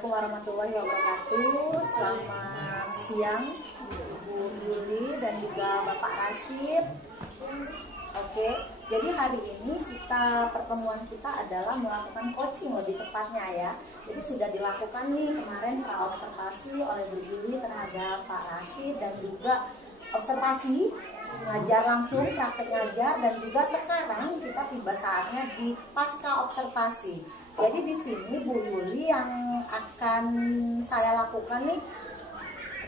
Assalamualaikum warahmatullahi wabarakatuh. Selamat siang Bu Yuli dan juga Bapak Rashid. Oke, jadi hari ini pertemuan kita adalah melakukan coaching lebih tepatnya ya. Jadi sudah dilakukan nih kemarin observasi oleh Bu Yuli terhadap Pak Rashid dan juga observasi ngajar langsung, praktek ngajar, dan juga sekarang kita tiba saatnya di pasca observasi. Jadi di sini Bu Yuli yang akan saya lakukan nih,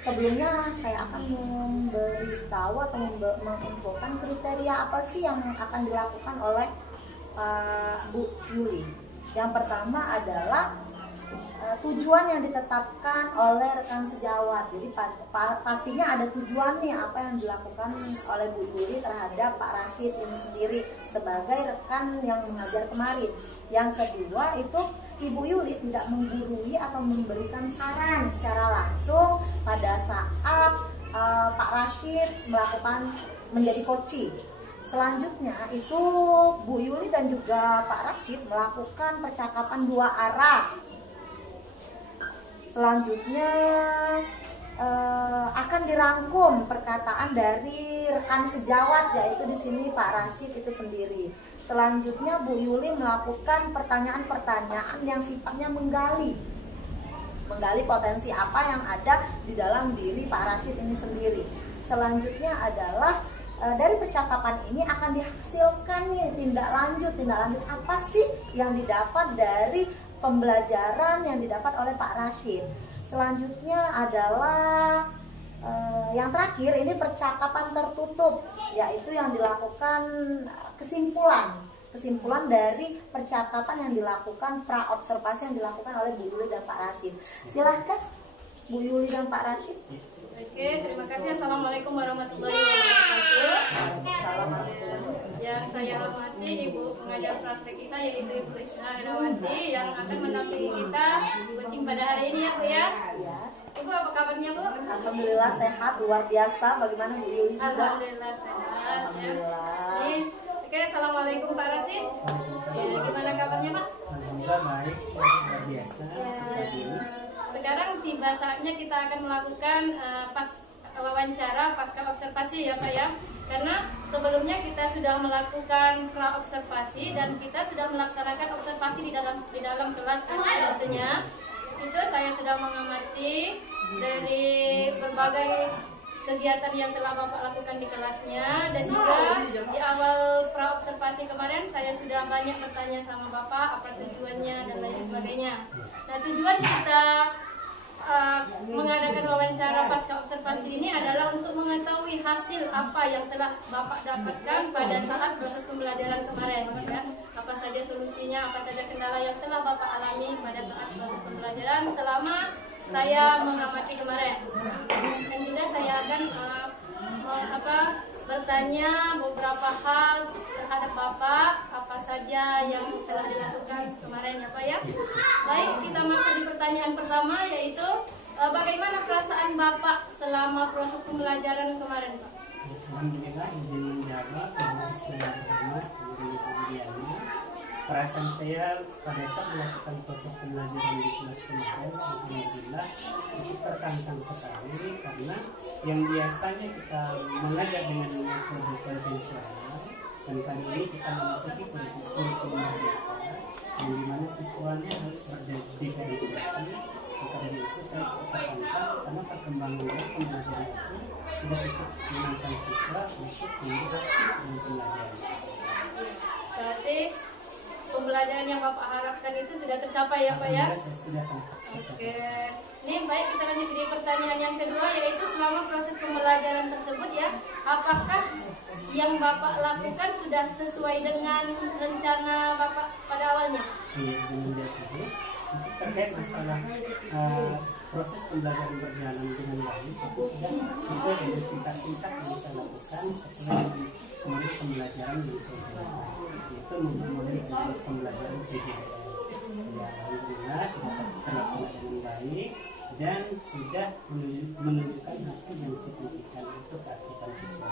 sebelumnya saya akan memberitahu atau menginfokan kriteria apa sih yang akan dilakukan oleh Bu Yuli. Yang pertama adalah tujuan yang ditetapkan oleh rekan sejawat. Jadi pastinya ada tujuan nih apa yang dilakukan oleh Bu Yuli terhadap Pak Rashid ini sendiri sebagai rekan yang mengajar kemarin. Yang kedua itu Ibu Yuli tidak menggurui atau memberikan saran secara langsung pada saat Pak Rashid menjadi coaching. Selanjutnya itu Bu Yuli dan juga Pak Rashid melakukan percakapan dua arah. Selanjutnya akan dirangkum perkataan dari rekan sejawat, yaitu di sini Pak Rashid itu sendiri. Selanjutnya Bu Yuli melakukan pertanyaan-pertanyaan yang sifatnya menggali potensi apa yang ada di dalam diri Pak Rashid ini sendiri. Selanjutnya adalah dari percakapan ini akan dihasilkan nih tindak lanjut apa sih yang didapat dari pembelajaran yang didapat oleh Pak Rashid. Selanjutnya adalah yang terakhir ini percakapan tertutup, yaitu yang dilakukan kesimpulan dari percakapan yang dilakukan pra-observasi yang dilakukan oleh Bu Yuli dan Pak Rashid. Silahkan Bu Yuli dan Pak Rashid. Oke, terima kasih. Assalamualaikum warahmatullahi wabarakatuh. Assalamualaikum. Yang saya hormati Ibu pengajar praktek kita yaitu Ibu Risna Herawati yang akan menampingi kita coaching pada hari ini ya Bu ya. Ibu apa kabarnya Bu? Alhamdulillah sehat, luar biasa. Bagaimana Bu Yuli juga? Alhamdulillah sehat ya. Oke, assalamualaikum Pak Rashid. Gimana kabarnya Pak? Alhamdulillah baik, luar biasa. Sekarang tiba saatnya kita akan melakukan wawancara pasca observasi ya Pak ya. Karena sebelumnya kita sudah melakukan pra observasi dan kita sudah melaksanakan observasi di dalam kelas tentunya. Itu saya sudah mengamati dari berbagai kegiatan yang telah Bapak lakukan di kelasnya, dan juga di awal pra observasi kemarin saya sudah banyak bertanya sama Bapak apa tujuannya dan lain sebagainya. Nah, tujuan kita mengadakan wawancara pasca observasi ini adalah untuk mengetahui hasil apa yang telah Bapak dapatkan pada saat proses pembelajaran kemarin ya. Apa saja solusinya, apa saja kendala yang telah Bapak alami pada saat proses pembelajaran selama saya mengamati kemarin. Dan juga saya akan bertanya beberapa hal terhadap Bapak, apa saja yang telah dilakukan kemarin ya Pak ya. Baik, kita masuk di pertanyaan pertama, yaitu bagaimana perasaan Bapak selama proses pembelajaran kemarin Pak? Alhamdulillah izin menjawab proses pertama kemudian perasaan saya pada saat melakukan proses pembelajaran di kelas kemarin, alhamdulillah itu tertantang sekali karena yang biasanya kita mengajar dengan metode konvensional dan kali ini kita memasuki kurikulum merdeka yang dimana siswanya harus berdifferensiasi. Maka dari itu saya cukup tertantang karena perkembangan pembelajaran itu sudah cukup menantang siswa untuk mengikuti dengan pembelajaran. Berarti pembelajaran yang Bapak harapkan itu sudah tercapai ya Pak ya? Sudah sangat. Oke. Ini baik, kita lanjut di pertanyaan yang kedua, yaitu selama proses pembelajaran tersebut ya, apakah yang Bapak lakukan sudah sesuai dengan rencana Bapak pada awalnya? Iya, menjadi terkait masalah proses pembelajaran berjalan dengan baik, itu sudah sesuai dengan singkat-singkat yang saya lakukan sesuai dengan kemarin pembelajaran yang saya lakukan, yaitu memulai dari pembelajaran PJDN. Ya, alhamdulillah sudah terlaksana dengan baik dan sudah menunjukkan hasil yang signifikan untuk keaktifan siswa.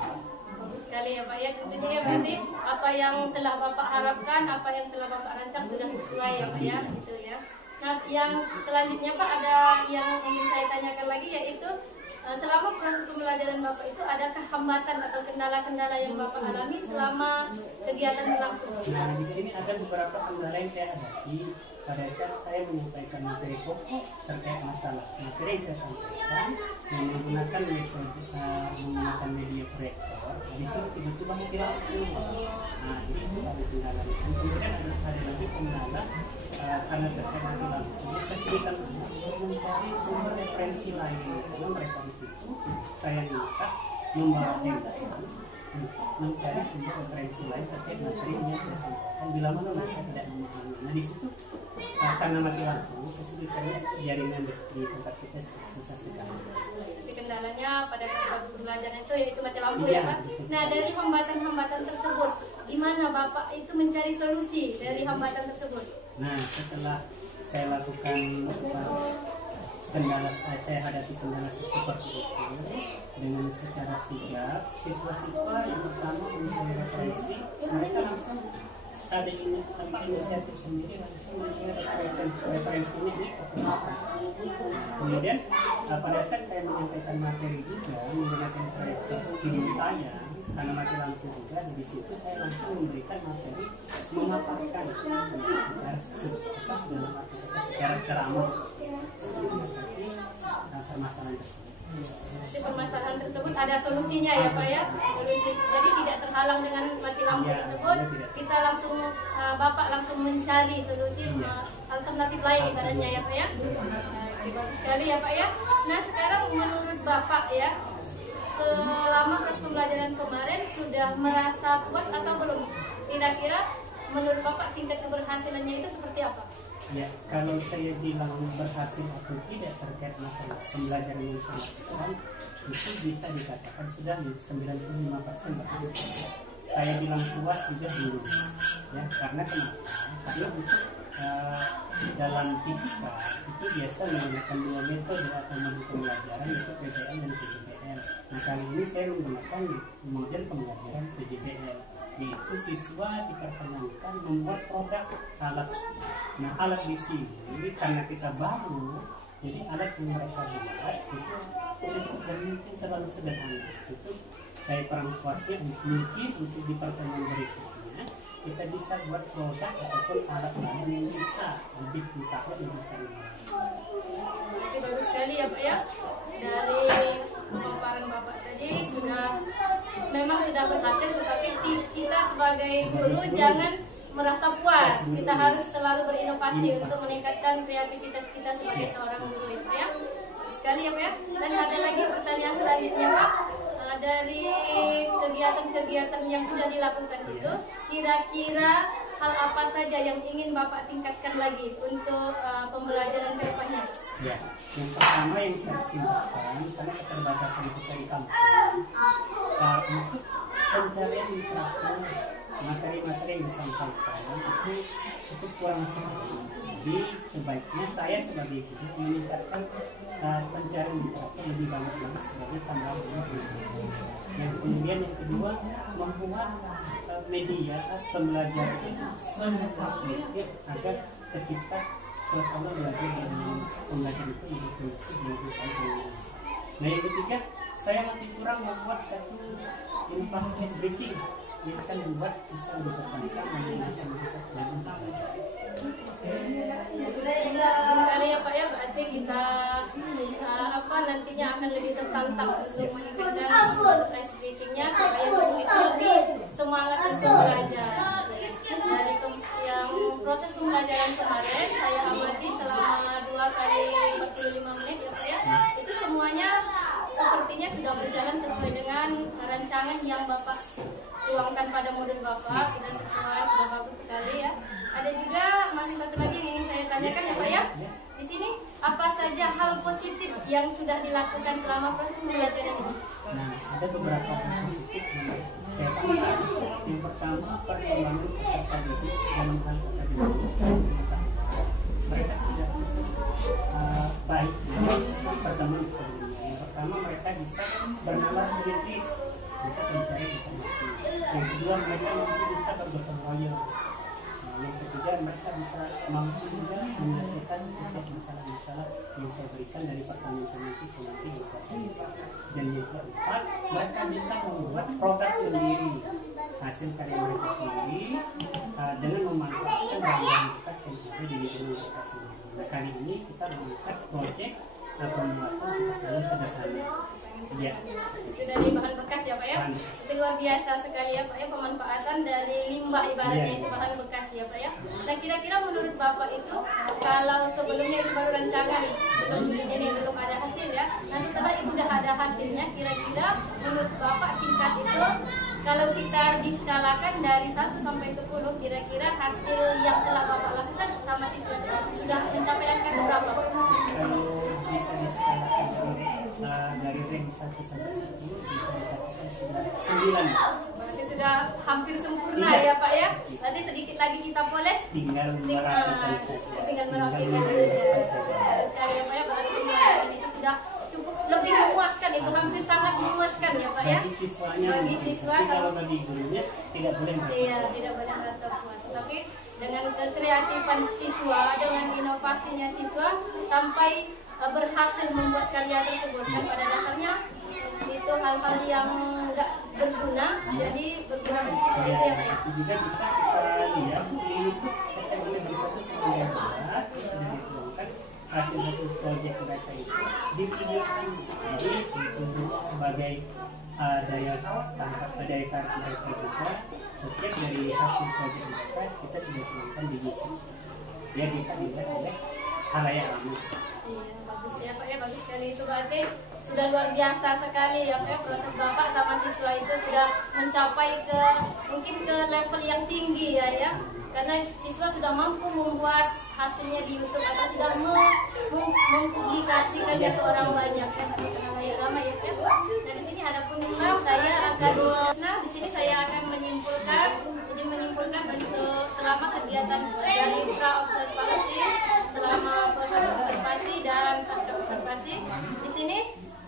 Bagus sekali ya Pak ya. Tentunya ya berarti apa yang telah Bapak harapkan, apa yang telah Bapak rancang sudah sesuai ya Pak ya, gitu ya. Nah, yang selanjutnya Pak, ada yang ingin saya tanyakan lagi, yaitu selama proses pembelajaran Bapak itu adakah hambatan atau kendala-kendala yang Bapak alami selama kegiatan berlangsung? Nah, di sini ada beberapa kendala yang saya hadapi pada saat saya menyampaikan materi pokok terkait masalah materi yang saya sampaikan yang menggunakan media proyektor. Di sini tiba-tiba mati lampu. Nah, jadi itu ada kendala. Dan kemudian ada lagi kendala karena terkait mati lampunya kesulitan untuk mencari sumber referensi lain. Karena mereka di situ saya minta membawa handphone untuk mencari sumber referensi lain terkait materi yang saya sampaikan. Bila mana mereka tidak memahami. Nah, di situ karena mati lampu kesulitannya jaringan di tempat kita susah sekali. Jadi kendalanya pada saat pembelajaran itu yaitu mati lampu ya Pak. Nah, dari hambatan-hambatan tersebut, gimana Bapak itu mencari solusi dari hambatan tersebut? Nah, setelah saya lakukan kendala, saya hadapi kendala seperti itu dengan secara sigap, siswa-siswa yang pertama mencari referensi, mereka langsung ada inisiatif sendiri langsung mencari referensinya di kotak. Kemudian pada saat saya menyampaikan materi juga menggunakan proyektor video tayang karena mati lampu juga, di situ saya langsung memberikan materi memaparkan secara ceramah permasalahan tersebut. Di permasalahan tersebut ada solusinya ya Pak ya. Solusi. Jadi tidak terhalang dengan mati lampu tersebut, kita langsung Bapak langsung mencari solusi alternatif lain ibaratnya ya Pak ya. Bagus sekali ya Pak ya. Nah, sekarang menurut Bapak ya, selama proses pembelajaran kemarin sudah merasa puas atau belum? Kira-kira menurut Bapak tingkat keberhasilannya itu seperti apa? Ya, kalau saya bilang berhasil atau tidak terkait masalah pembelajaran yang saya lakukan, itu bisa dikatakan sudah 95% berhasil. Saya bilang puas juga belum, ya, karena kenapa? Karena itu dalam fisika itu biasa menggunakan dua metode atau modul pembelajaran, yaitu PBL dan PJBL. Nah, kali ini saya menggunakan model pembelajaran PJBL, yaitu siswa diperkenankan membuat produk alat. Nah, alat di sini karena kita baru, jadi alat yang mereka buat itu cukup dan mungkin terlalu sederhana. Itu saya kurang puasnya, mungkin untuk di pertemuan berikutnya kita bisa buat produk ataupun alat lain yang bisa lebih mutakhir dan bisa lebih. Oke, bagus sekali ya Pak ya. Dari pemaparan Bapak tadi memang sudah berhasil, tetapi kita sebagai guru jangan merasa puas. Kita harus selalu berinovasi untuk meningkatkan kreativitas kita sebagai seorang guru ya Pak ya. Bagus sekali ya Pak ya. Dan ada lagi pertanyaan selanjutnya Pak. Dari kegiatan-kegiatan yang sudah dilakukan itu, kira-kira hal apa saja yang ingin Bapak tingkatkan lagi untuk pembelajaran ke depannya? Ya, yang pertama yang saya tingkatkan karena keterbatasan kita di kampus, untuk pencarian literatur materi-materi yang disampaikan itu cukup kurang sekali. Jadi sebaiknya saya sebagai guru meningkatkan pencarian literatur lebih banyak lagi sebagai tambahan ilmu. Yang kemudian yang kedua, membuat media pembelajaran itu semudah mungkin agar tercipta suasana belajar dan pembelajaran itu lebih kondusif dan lebih baik. Nah, yang ketiga, saya masih kurang membuat satu inflasi case breaking yang akan membuat siswa lebih tertantang dan bisa melihat dan sekali ya Pak ya, berarti kita nantinya akan lebih tertantang untuk mengikuti proses speakingnya supaya siswa itu lebih semangat untuk belajar. Dari yang proses pembelajaran kemarin saya amati selama 2 kali 45 menit ya Pak ya, itu semuanya sepertinya sudah berjalan sesuai dengan rancangan yang Bapak tuangkan pada modul Bapak. Kita sesuai, sudah bagus sekali ya. Ada juga masih satu lagi yang ingin saya tanyakan ya Pak ya. Di sini apa saja hal positif yang sudah dilakukan selama proses pembelajaran ini? Nah, ada beberapa hal positif yang saya tambahkan. Yang pertama, perkembangan peserta didik dalam hal akademik. Mereka sudah cukup baik dengan pertemuan sebelumnya. Yang pertama, mereka bisa bernalar kritis untuk mencari informasi. Yang kedua, mereka mungkin bisa bergotong royong. Yang ketiga, mereka bisa mampu juga menyelesaikan setiap masalah-masalah yang saya berikan dari pertanyaan itu ke nanti bisa saya jawab. Dan yang keempat, mereka bisa membuat produk sendiri, hasil karya mereka sendiri, dengan memanfaatkan bahan bekas yang ada di lingkungan mereka sendiri. Nah, kali ini kita mengangkat proyek pembuatan kipas angin sederhana. Ya. Itu dari bahan bekas ya Pak ya. Itu luar biasa sekali ya Pak ya, pemanfaatan dari limbah ibaratnya itu bahan bekas ya Pak ya. Nah kira-kira menurut Bapak itu kalau sebelumnya itu baru rancangan, belum ada hasil ya. Nah setelah itu udah ada hasilnya, kira-kira menurut Bapak tingkat itu kalau kita diskalakan dari 1 sampai 10, kira-kira hasil yang telah Bapak lakukan sama siswa sudah mencapai angka berapa? Kalau bisa diskalakan dari rank 1 sampai 10 bisa dikatakan sudah 9. Berarti sudah hampir sempurna ya Pak ya. Nanti sedikit lagi kita poles. Tinggal merapikan saja. Tinggal merapikan saja. Sekali ya Pak ya, berarti pembelajaran itu sudah cukup lebih memuaskan, itu hampir sangat memuaskan ya Pak ya. Bagi siswanya, bagi siswa, tapi kalau bagi gurunya tidak boleh merasa iya, tidak boleh merasa puas. Tapi dengan kekreatifan siswa, dengan inovasinya siswa sampai berhasil membuat karya tersebut, dan pada dasarnya itu hal-hal yang enggak berguna jadi berguna bagi siswa itu ya Pak ya. Itu juga bisa kita lihat di YouTube SMP Negeri 1 Semarang Barat sudah dituangkan hasil-hasil proyek mereka itu divideokan, jadi untuk sebagai daya tangkap daya tarik mereka juga. Setiap dari hasil proyek mereka kita sudah tuangkan di YouTube, dia bisa dilihat oleh halayak ramai. Iya, bagus ya Pak ya, bagus sekali. Itu berarti sudah luar biasa sekali ya Pak ya, proses Bapak sama siswa itu sudah mencapai ke mungkin ke level yang tinggi ya, karena siswa sudah mampu membuat hasilnya di YouTube atau sudah mempublikasikannya ke orang banyak ya, halayak ramai ya Pak. Dan di sini ada puninglah saya akan di sini saya akan menyimpulkan untuk selama kegiatan dari pra observasi, selama proses observasi dan pasca observasi. Di sini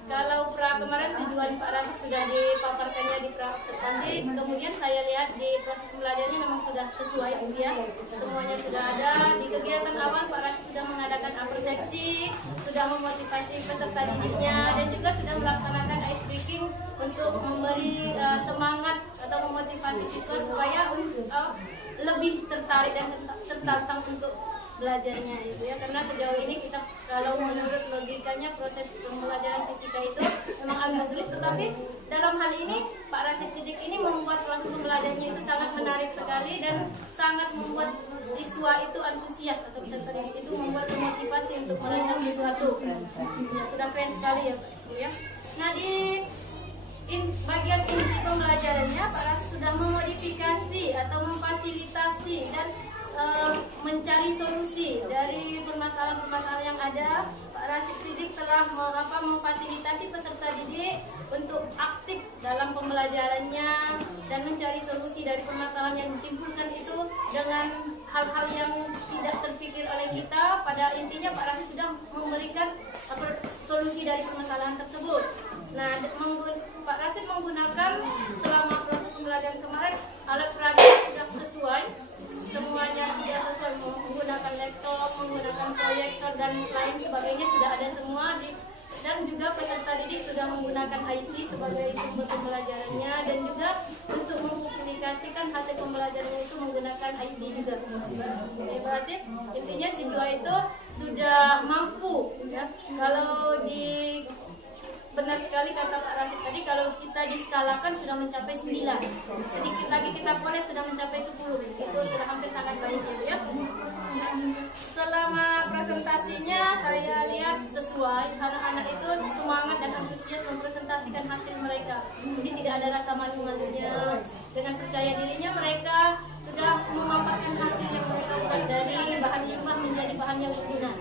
kalau pra kemarin tujuan Pak Rasid sudah dipaparkannya di pra observasi, kemudian saya lihat di proses pembelajarannya memang sudah sesuai ya, semuanya sudah ada. Di kegiatan awal Pak Rasid sudah mengadakan apresiasi, sudah memotivasi peserta didiknya, dan juga sudah melaksanakan ice breaking untuk memberi semangat atau memotivasi siswa supaya lebih tertarik dan tertantang untuk belajarnya itu ya, karena sejauh ini kita kalau menurut logikanya proses pembelajaran fisika itu memang agak sulit, tetapi dalam hal ini Pak Rasid Siddiq ini membuat proses pembelajarannya itu sangat menarik sekali dan sangat membuat siswa itu antusias atau peserta didik itu membuat motivasi untuk merancang sesuatu. Ya, sudah keren sekali ya Pak ya. Nah di bagian inti pembelajarannya Pak Rasid sudah memodifikasi atau memfasilitasi dan mencari solusi dari permasalahan-permasalahan yang ada. Pak Rasid Siddiq telah memfasilitasi peserta didik untuk aktif dalam pembelajarannya dan mencari solusi dari permasalahan yang ditimbulkan itu dengan hal-hal yang tidak terpikir oleh kita. Pada intinya Pak Rasid sudah memberikan solusi dari permasalahan tersebut. Nah, Pak Rasid menggunakan selama proses pembelajaran kemarin alat peraga sudah sesuai, semuanya sudah sesuai, menggunakan laptop, menggunakan proyektor dan lain sebagainya sudah ada semua dan juga peserta didik sudah menggunakan IT sebagai sumber pembelajarannya, dan juga untuk mempublikasikan hasil pembelajarannya itu menggunakan IT juga. Jadi berarti intinya siswa itu sudah mampu ya. Kalau benar sekali kata Pak Rasid tadi, kalau kita diskalakan sudah mencapai 9, sedikit lagi kita poles sudah mencapai 10, itu sudah hampir sangat baik ya. Selama presentasinya saya lihat sesuai, anak-anak itu semangat dan antusias mempresentasikan hasil mereka, jadi tidak ada rasa malu-malunya. Dengan percaya dirinya mereka sudah memaparkan hasil yang mereka buat dari bahan limbah menjadi bahan yang berguna.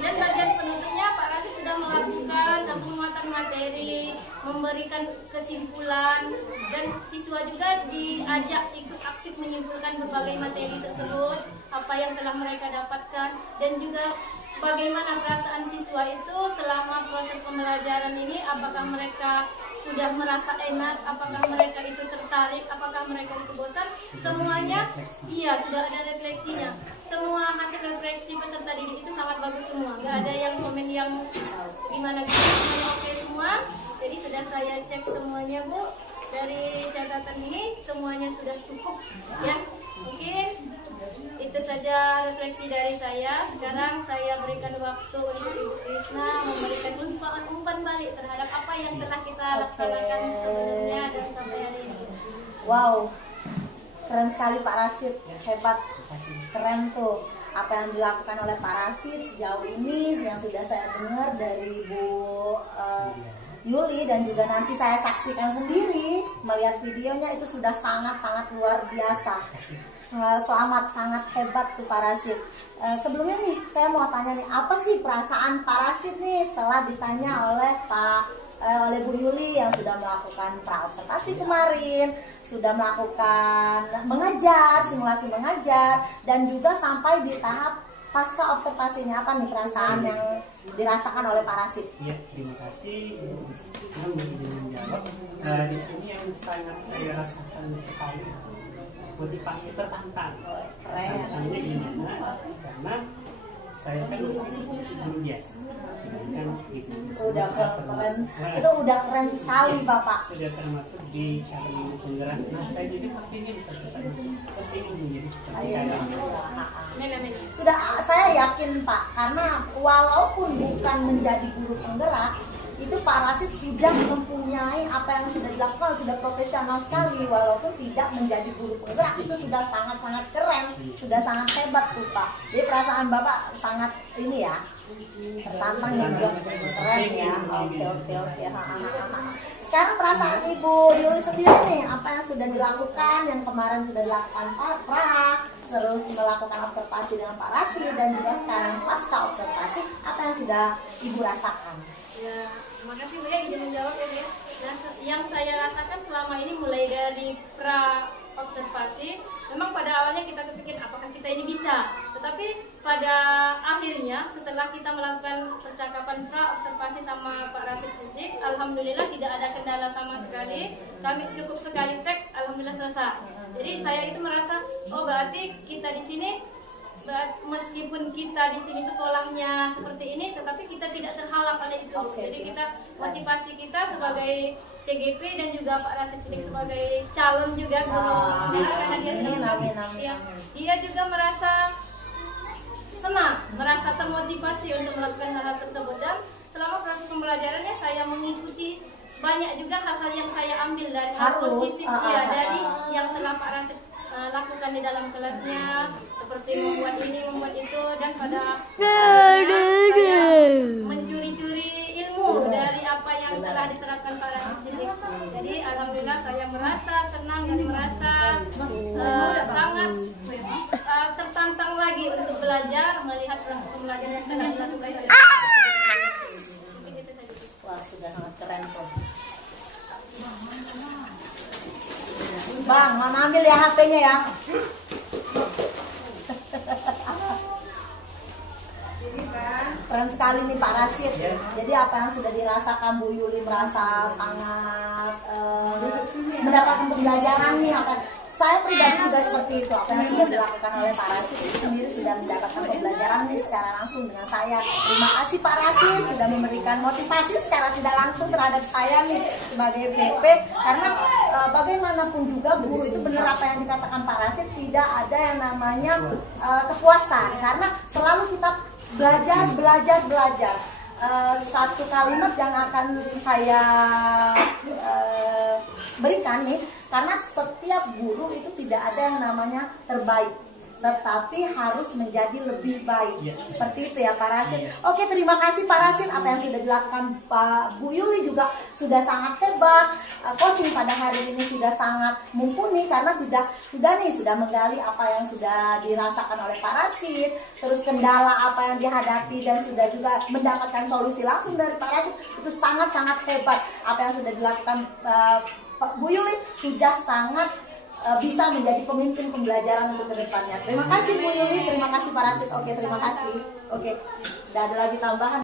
Dan bagian penutupnya Pak Rasid sudah melakukan penguatan materi, memberikan kesimpulan, dan siswa juga diajak ikut aktif menyimpulkan berbagai materi tersebut, apa yang telah mereka dapatkan, dan juga bagaimana perasaan siswa itu selama proses pembelajaran ini, apakah mereka sudah merasa enak, apakah mereka itu tertarik, apakah mereka itu bosan, semuanya iya sudah ada refleksinya. Semua hasil refleksi peserta didik itu sangat bagus semua, nggak ada yang komen yang gimana gitu, semuanya oke semua. Jadi sudah saya cek semuanya Bu, dari catatan ini semuanya sudah cukup ya. Mungkin itu saja refleksi dari saya. Sekarang saya berikan waktu untuk Ibu Krisna memberikan umpan balik terhadap apa yang telah kita laksanakan sebelumnya dan sampai hari ini. Wow, keren sekali Pak Rashid, hebat, keren tuh apa yang dilakukan oleh Pak Rashid sejauh ini yang sudah saya dengar dari Bu Yuli, dan juga nanti saya saksikan sendiri melihat videonya, itu sudah sangat-sangat luar biasa. Selamat, sangat hebat tuh Pak Rashid. Sebelumnya nih saya mau tanya nih, apa sih perasaan Pak Rashid nih setelah ditanya oleh oleh Bu Yuli yang sudah melakukan pra-observasi kemarin, sudah melakukan mengajar, simulasi mengajar, dan juga sampai di tahap pasca observasinya, apa nih perasaan yang dirasakan oleh Pak Rashid? Ya, terima kasih. Saya menjawab. Di sini yang sangat saya rasakan sekali motivasi tertantang. Tantangannya gimana? Karena saya kan masih seperti guru biasa, sedangkan udah keren, itu udah keren sekali Bapak. Sudah termasuk di calon ibu penggerak. Nah, saya jadi kepingin satu saat kepingin menjadi seperti sudah, saya yakin Pak, karena walaupun bukan menjadi guru penggerak, itu Pak Rashid sudah mempunyai apa yang sudah dilakukan, sudah profesional sekali. Walaupun tidak menjadi guru penggerak, itu sudah sangat-sangat keren, sudah sangat hebat tuh Pak. Jadi perasaan Bapak sangat ini ya, tertantang ya, keren ya. Oke. Sekarang perasaan Ibu Yuli sendiri nih, apa yang sudah dilakukan, yang kemarin sudah dilakukan Pak Pra, terus melakukan observasi dengan Pak Rashid, dan juga sekarang pasca observasi, apa yang sudah Ibu rasakan? Ya, terima kasih Bu ya izin menjawab ya Bu. Nah, yang saya rasakan selama ini mulai dari pra observasi, memang pada awalnya kita kepikir apakah kita ini bisa, tetapi pada akhirnya setelah kita melakukan percakapan pra observasi sama Pak Rashid Siddiq, alhamdulillah tidak ada kendala sama sekali. Kami cukup sekali tag, alhamdulillah selesai. Jadi saya itu merasa, oh berarti kita di sini, meskipun kita di sini sekolahnya seperti ini, tetapi kita tidak terhalang oleh itu. Jadi kita, motivasi kita sebagai CGP dan juga Pak Rashid Siddiq sebagai calon juga guru karena dia sudah dia juga merasa senang, merasa termotivasi untuk melakukan hal-hal tersebut. Dan selama proses pembelajarannya saya mengikuti banyak juga hal-hal yang saya ambil dari hal positif ya dari yang telah Pak Rashid lakukan di dalam kelasnya, seperti membuat ini, membuat itu, dan pada saya mencuri-curi ilmu dari apa yang telah diterapkan Pak Rashid Siddiq. Jadi alhamdulillah saya merasa senang dan merasa sangat tertantang lagi untuk belajar, melihat proses pembelajaran yang telah dilakukan. Wah, sudah sangat keren tuh. Bang, Mama ambil ya HP-nya ya. Keren sekali nih Pak Rashid. Jadi apa yang sudah dirasakan Bu Yuli, merasa sangat mendapatkan pembelajaran nih. Saya pribadi juga seperti itu. Apa yang sudah dilakukan oleh Pak Rashid itu sendiri sudah mendapatkan pembelajaran nih secara langsung dengan saya. Terima kasih Pak Rashid sudah memberikan motivasi secara tidak langsung terhadap saya nih sebagai PP. Karena bagaimanapun juga guru itu benar apa yang dikatakan Pak Rashid, tidak ada yang namanya kepuasan. Karena selalu kita belajar. Satu kalimat yang akan saya berikan nih, karena setiap guru itu tidak ada yang namanya terbaik, tetapi harus menjadi lebih baik. Seperti itu ya Pak Rashid. Oke, terima kasih Pak Rashid. Apa yang sudah dilakukan Bu Yuli juga sudah sangat hebat. Coaching pada hari ini sudah sangat mumpuni karena sudah menggali apa yang sudah dirasakan oleh Pak Rashid, terus kendala apa yang dihadapi, dan sudah juga mendapatkan solusi langsung dari Pak Rashid. Itu sangat-sangat hebat. Apa yang sudah dilakukan Bu Yuli sudah sangat bisa menjadi pemimpin pembelajaran untuk kedepannya. Terima kasih Bu Yuli, terima kasih Pak Rashid. Oke, terima kasih. Oke, tidak ada lagi tambahan.